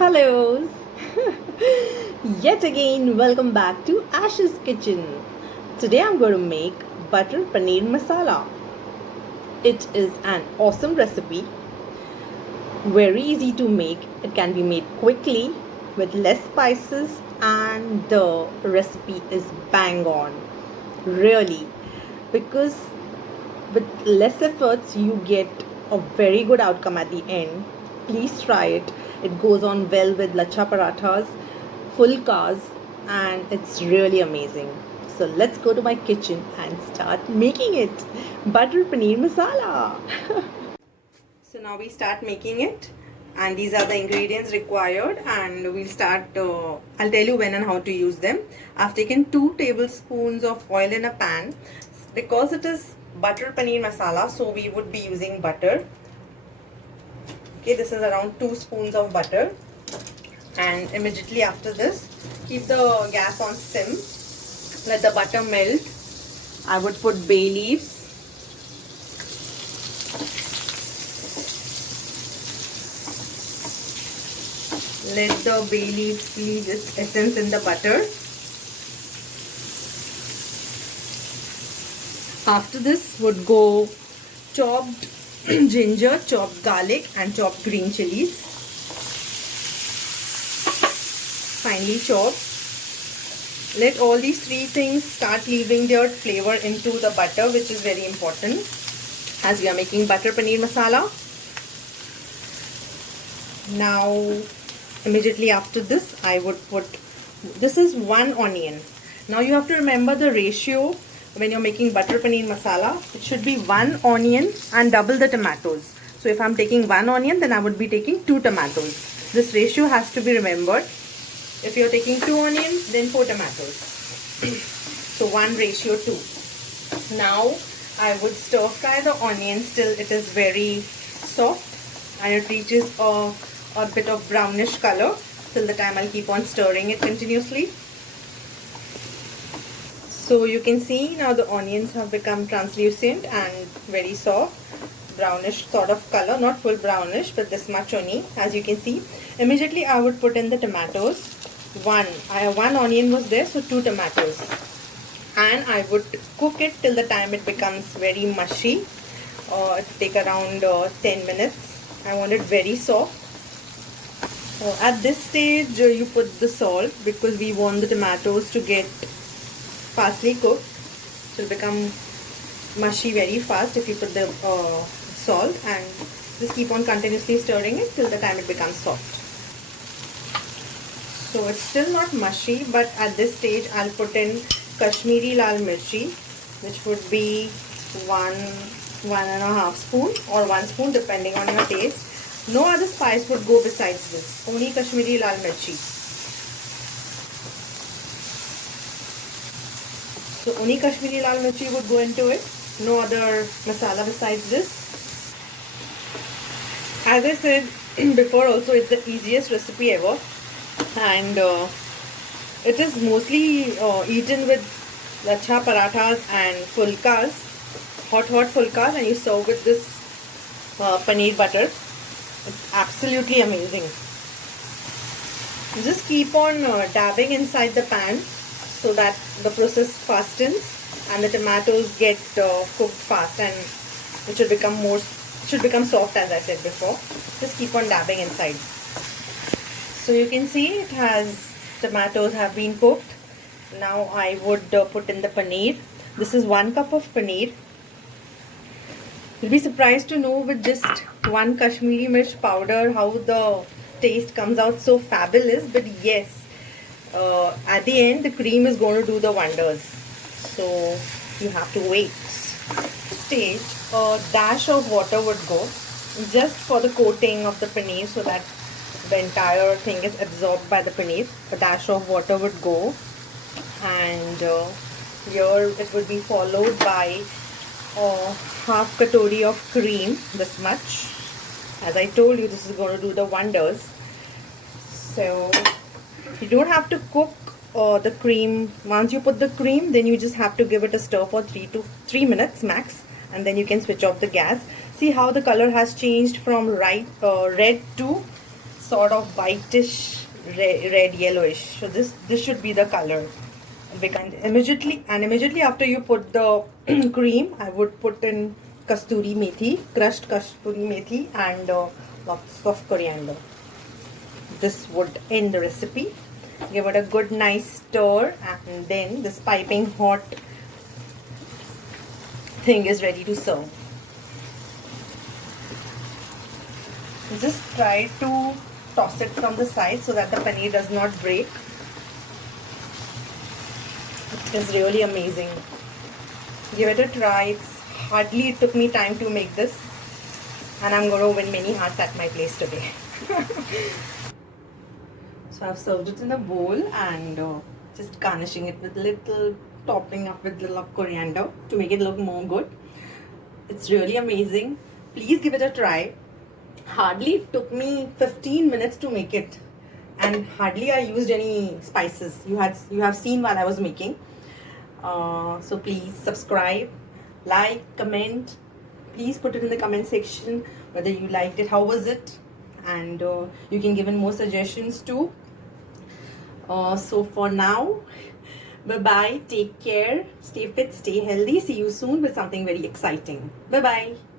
Hello! Yet again, welcome back to Ash's Kitchen. Today I'm going to make butter paneer masala. It is an awesome recipe, very easy to make. It can be made quickly with less spices, and the recipe is bang on. Really, because with less efforts, you get a very good outcome at the end. Please try it. It goes on well with lacha parathas, fulkas, and it's really amazing. So let's go to my kitchen and start making it. Butter paneer masala. So now we start making it, and these are the ingredients required, and we'll start. I'll tell you when and how to use them. I've taken 2 tablespoons of oil in a pan. Because it is butter paneer masala, so we would be using butter. Okay, this is around 2 spoons of butter, and immediately after this, keep the gas on sim. Let the butter melt. I would put bay leaves. Let the bay leaves leave its essence in the butter. After this would go chopped ginger, chopped garlic, and chopped green chilies. Finely chopped. Let all these 3 things start leaving their flavor into the butter, which is very important as we are making butter paneer masala. Now, immediately after this, I would put, this is 1 onion. Now you have to remember the ratio when you're making butter paneer masala. It should be 1 onion and double the tomatoes. So if I'm taking 1 onion, then I would be taking 2 tomatoes. This ratio has to be remembered. If you're taking 2 onions, then 4 tomatoes. So 1:2. Now I would stir fry the onions till it is very soft and it reaches a bit of brownish color. Till the time I'll keep on stirring it continuously. So you can see now the onions have become translucent and very soft, brownish sort of color, not full brownish, but this much only, as you can see. Immediately I would put in the tomatoes. 1 onion was there, so 2 tomatoes, and I would cook it till the time it becomes very mushy. It will take around 10 minutes. I want it very soft. At this stage you put the salt, because we want the tomatoes to get fastly cooked. So it will become mushy very fast if you put the salt, and just keep on continuously stirring it till the time it becomes soft. So it's still not mushy, but at this stage I'll put in Kashmiri Lal Mirchi, which would be 1.5 spoon or 1 spoon depending on your taste. No other spice would go besides this, only Kashmiri Lal Mirchi. So only Kashmiri Lal Mirchi would go into it, no other masala besides this. As I said before also, it's the easiest recipe ever, and it is mostly eaten with lacha parathas and fulkas, hot fulkas, and you serve with this paneer butter. It's absolutely amazing. Just keep on dabbing inside the pan so that the process fastens and the tomatoes get cooked fast, and it should become soft, as I said before. Just keep on dabbing inside. So you can see tomatoes have been cooked. Now I would put in the paneer. This is 1 cup of paneer. You'll be surprised to know with just 1 Kashmiri Mirch powder how the taste comes out so fabulous. But yes, at the end the cream is going to do the wonders. So you have to wait. Stage, a dash of water would go just for the coating of the paneer, so that the entire thing is absorbed by the paneer. A dash of water would go, and here it would be followed by half katori of cream, this much. As I told you, this is going to do the wonders. So you don't have to cook the cream. Once you put the cream, then you just have to give it a stir for 3 minutes max, and then you can switch off the gas. See how the color has changed from red to sort of whitish red yellowish. So this should be the color. And immediately after you put the cream, I would put in kasturi methi, crushed kasturi methi, and lots of coriander. This would end the recipe. Give it a good nice stir, and then this piping hot thing is ready to serve. Just try to toss it from the side so that the paneer does not break. It is really amazing. Give it a try. It took me time to make this, and I'm going to win many hearts at my place today. So I've served it in a bowl and just garnishing it with little topping up with little of coriander to make it look more good. It's really amazing. Please give it a try. Hardly it took me 15 minutes to make it, and hardly I used any spices. You have seen while I was making. So please subscribe, like, comment. Please put it in the comment section whether you liked it, how was it, and you can give in more suggestions too. So for now, bye bye, take care, stay fit, stay healthy. See you soon with something very exciting. Bye bye.